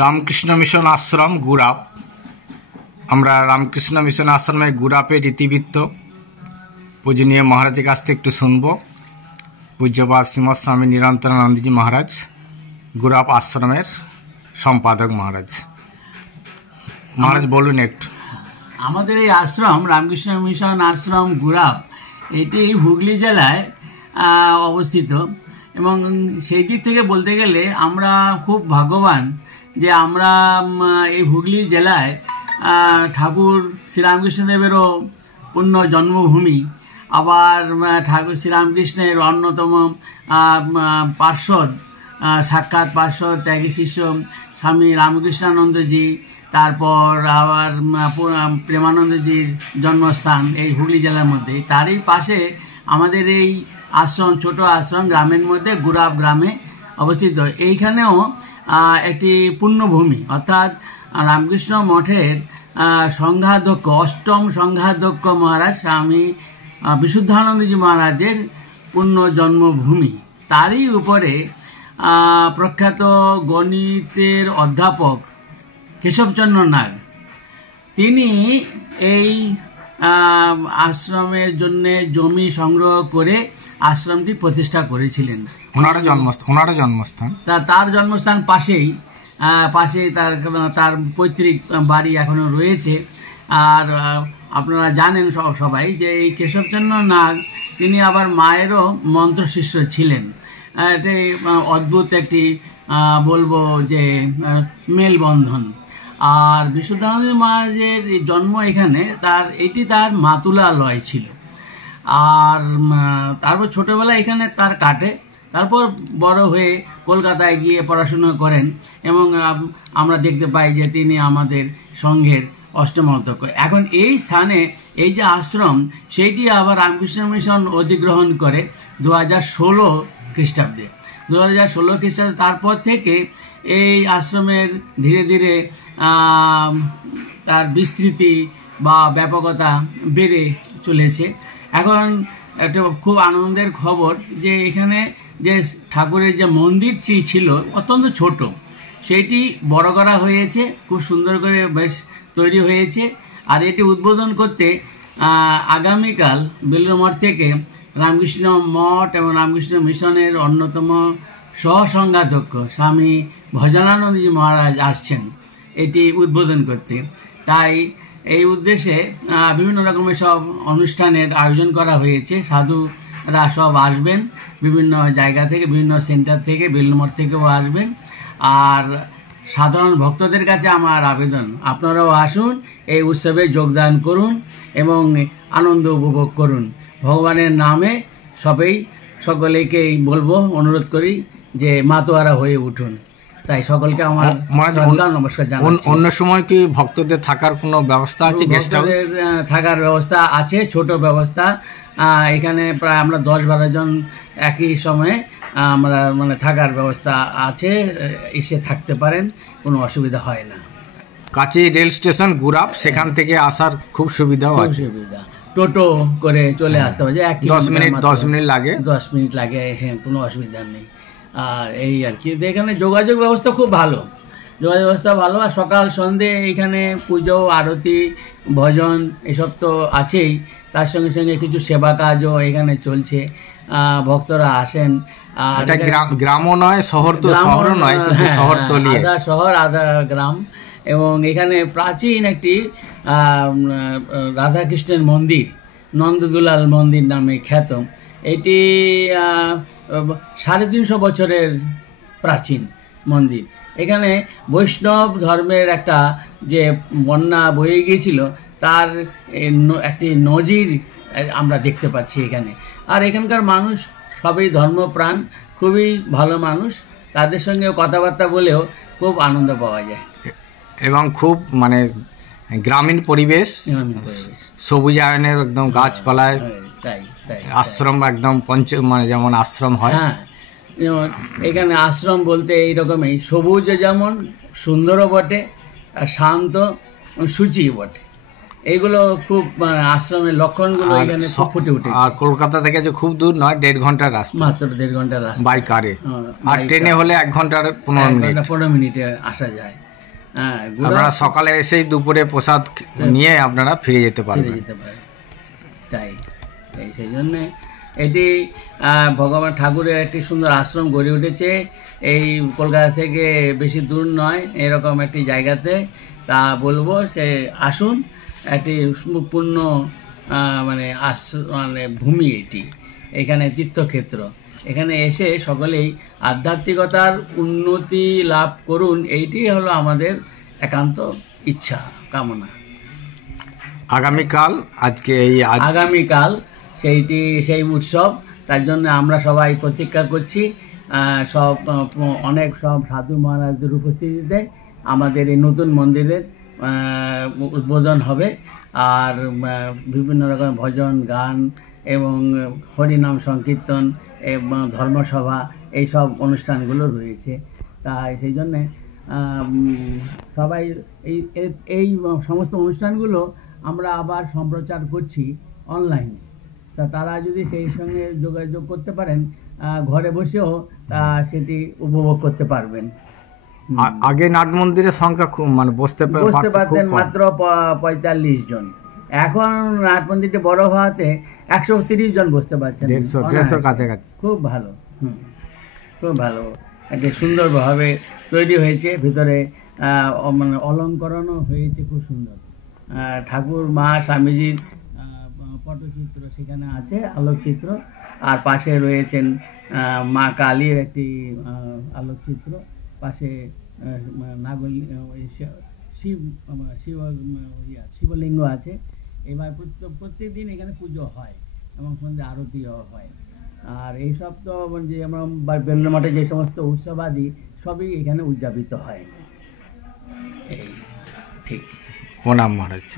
Ramakrishna mission আশ্রম গুরাপ। আমরা Ramakrishna mission আশ্রমে গুরাপের রীতিবৃত্ত পূজনীয় মহারাজের কাছ থেকে একটু শুনব। পূজ্যপাদ শ্রীমৎ স্বামী নিরন্তরানন্দজি মহারাজ, গুরাপ আশ্রমের সম্পাদক মহারাজ। বলুন একটু। আমাদের এই আশ্রম রামকৃষ্ণ মিশন আশ্রম গুরাপ, এটি হুগলি জেলায় অবস্থিত এবং সেই দিক থেকে বলতে গেলে আমরা খুব ভাগ্যবান যে আমরা এই হুগলি জেলায় ঠাকুর শ্রীরামকৃষ্ণদেবেরও পুণ্য জন্মভূমি, আবার ঠাকুর শ্রীরামকৃষ্ণের অন্যতম পার্ষদ, সাক্ষাৎ পার্ষদ ত্যাগী শিষ্য স্বামী রামকৃষ্ণানন্দজি, তারপর আবার প্রেমানন্দজির জন্মস্থান এই হুগলি জেলার মধ্যে। তারই পাশে আমাদের এই আশ্রম, ছোট আশ্রম গ্রামের মধ্যে গুরাপ গ্রামে অবস্থিত। এইখানেও একটি পুণ্যভূমি, অর্থাৎ রামকৃষ্ণ মঠের সংঘাধ্যক্ষ, অষ্টম সংঘাধ্যক্ষ মহারাজ স্বামী বিশুদ্ধানন্দজি মহারাজের পুণ্য জন্মভূমি। তারই উপরে প্রখ্যাত গণিতের অধ্যাপক কেশবচন্দ্র নাগ, তিনি এই আশ্রমের জন্য জমি সংগ্রহ করে আশ্রমটি প্রতিষ্ঠা করেছিলেন। ওনার জন্মস্থান তার জন্মস্থান পাশেই তার পৈতৃক বাড়ি এখনো রয়েছে। আর আপনারা জানেন সবাই যে এই কেশবচন্দ্র নাগ তিনি আবার মায়েরও মন্ত্রশিষ্য ছিলেন। এটি অদ্ভুত একটি বলবো যে মেলবন্ধন। আর বিশুদ্ধানন্দ মহারাজের জন্ম এখানে, এটি তার মাতুলালয় ছিল। আর তারপর ছোটবেলা এখানে তার কাটে, তারপর বড় হয়ে কলকাতায় গিয়ে পড়াশোনা করেন এবং আমরা দেখতে পাই যে তিনি আমাদের সংঘের অষ্টম অধ্যক্ষ। এখন এই স্থানে এই যে আশ্রম, সেইটি আবার রামকৃষ্ণ মিশন অধিগ্রহণ করে 2016 খ্রিস্টাব্দে। 2016 খ্রিস্টাব্দে তারপর থেকে এই আশ্রমের ধীরে ধীরে তার বিস্তৃতি বা ব্যাপকতা বেড়ে চলেছে। এখন একটা খুব আনন্দের খবর যে এখানে যে ঠাকুরের যে মন্দিরটি ছিল অত্যন্ত ছোট, সেইটি বড় করা হয়েছে, খুব সুন্দর করে বেশ তৈরি হয়েছে। আর এটি উদ্বোধন করতে আগামীকাল বেলুড়মঠ থেকে রামকৃষ্ণ মঠ এবং রামকৃষ্ণ মিশনের অন্যতম সহসংঘাধ্যক্ষ স্বামী ভজনানন্দজি মহারাজ আসছেন এটি উদ্বোধন করতে। তাই এই উদ্দেশ্যে বিভিন্ন রকমের সব অনুষ্ঠানের আয়োজন করা হয়েছে। সাধুরা সব আসবেন বিভিন্ন জায়গা থেকে, বিভিন্ন সেন্টার থেকে, বেলুড়মঠ থেকেও আসবেন। আর সাধারণ ভক্তদের কাছে আমার আবেদন, আপনারাও আসুন, এই উৎসবে যোগদান করুন এবং আনন্দ উপভোগ করুন। ভগবানের নামে সকলেকেই বলবো, অনুরোধ করি যে মাতোয়ারা হয়ে উঠুন। তাই সকলকে আমার নমস্কার জানাচ্ছি। অন্য সময় কি ভক্তদের থাকার কোনো ব্যবস্থা আছে? গেস্ট হাউস থাকার ব্যবস্থা আছে, ছোট ব্যবস্থা। এখানে প্রায় আমরা 10-12 জন একই সময়ে আমরা থাকার ব্যবস্থা আছে, এসে থাকতে পারেন, কোনো অসুবিধা হয় না। কাছে রেল স্টেশন গুরাপ, সেখান থেকে আসার খুব সুবিধাও আছে। টোটো করে চলে আসতে হবে, 10 মিনিট লাগে, 10 মিনিট লাগে, হ্যাঁ, কোনো অসুবিধা নেই। আর এই আর কি, এখানে যোগাযোগ ব্যবস্থা খুব ভালো, যোগাযোগ ব্যবস্থা ভালো। আর সকাল সন্ধে এখানে পুজো, আরতি, ভজন এসব তো আছেই, তার সঙ্গে সঙ্গে কিছু সেবা কাজও এখানে চলছে। ভক্তরা আসেন। আর গ্রামও নয়, শহর তো শহরও নয়, শহরতলি, আধা শহর আধা গ্রাম। এবং এখানে প্রাচীন একটি রাধাকৃষ্ণের মন্দির, নন্দদুলাল মন্দির নামে খ্যাত। এটি 350 বছরের প্রাচীন মন্দির। এখানে বৈষ্ণব ধর্মের একটা যে বন্যা বয়ে গিয়েছিল, তার একটি নজির আমরা দেখতে পাচ্ছি এখানে। আর এখানকার মানুষ সবই ধর্মপ্রাণ, খুবই ভালো মানুষ, তাদের সঙ্গে কথাবার্তা বলেও খুব আনন্দ পাওয়া যায় এবং খুব গ্রামীণ পরিবেশ, সবুজায়নের একদম গাছপালায় আশ্রম একদম যেমন আশ্রম হয়। হ্যাঁ, যেমন এখানে আশ্রম বলতে এইরকমই, সবুজ যেমন, সুন্দরও বটে, আর শান্ত সূচি বটে। এইগুলো খুব আশ্রমের লক্ষণগুলো এখানে খুব ফুটে উঠে। আর কলকাতা থেকে যে খুব দূর নয়, 1.5 ঘন্টার রাস্তা, মাত্র 1.5 ঘন্টার রাস্তা বাই কারে। আর ট্রেনে হলে 1 ঘন্টার 15 মিনিটে আসা যায়। হ্যাঁ, আপনারা সকালে এসেই দুপুরে প্রসাদ নিয়ে আপনারা ফিরে যেতে পারবেন। তাই সেই জন্যে এটি ভগবান ঠাকুরের একটি সুন্দর আশ্রম গড়ে উঠেছে এই কলকাতা থেকে বেশি দূর নয়, এরকম একটি জায়গাতে। তা বলবো সে আসুন, একটি পূর্ণ মানে ভূমি এটি, এখানে তীর্থক্ষেত্র। এখানে এসে সকলেই আধ্যাত্মিকতার উন্নতি লাভ করুন, এইটি হলো আমাদের একান্ত ইচ্ছা কামনা। আগামীকাল আগামীকাল সেই উৎসব, তার জন্য আমরা সবাই প্রতীক্ষা করছি। সব সাধু মহারাজদের উপস্থিতিতে আমাদের এই নতুন মন্দিরের উদ্বোধন হবে। আর বিভিন্ন রকম ভজন গান এবং হরিনাম সংকীর্তন এবং ধর্মসভা এই সব অনুষ্ঠানগুলো রয়েছে। তাই সেই জন্যে সবাই এই সমস্ত অনুষ্ঠানগুলো আমরা আবার সম্প্রচার করছি অনলাইনে। তা তারা যদি সেই সঙ্গে যোগাযোগ করতে পারেন, ঘরে বসেও সেটি উপভোগ করতে পারবেন। আগে নাট মন্দিরের সংখ্যা খুব বসতে পারতেন মাত্র 45 জন। এখন নাট মন্দিরটি বড় হওয়াতে 130 জন বসতে পারছেন। 150 কাছাকাছি। খুব ভালো, খুব ভালো। একটি সুন্দরভাবে তৈরি হয়েছে, ভিতরে অলঙ্করণও হয়েছে খুব সুন্দর। ঠাকুর মা স্বামীজির পটচিত্র সেখানে আছে, আলোকচিত্র। আর পাশে রয়েছেন মা কালীর একটি আলোকচিত্র, পাশে শিবলিঙ্গ আছে। এবার প্রত্যেক দিন এখানে পুজো হয় এবং সন্ধ্যে আরতিও হয়। আর এইসব তো যে আমরা বেলুড় মঠে যে সমস্ত উৎসবাদি সবই এখানে উদযাপিত হয়। ঠিক। প্রণাম মহারাজ।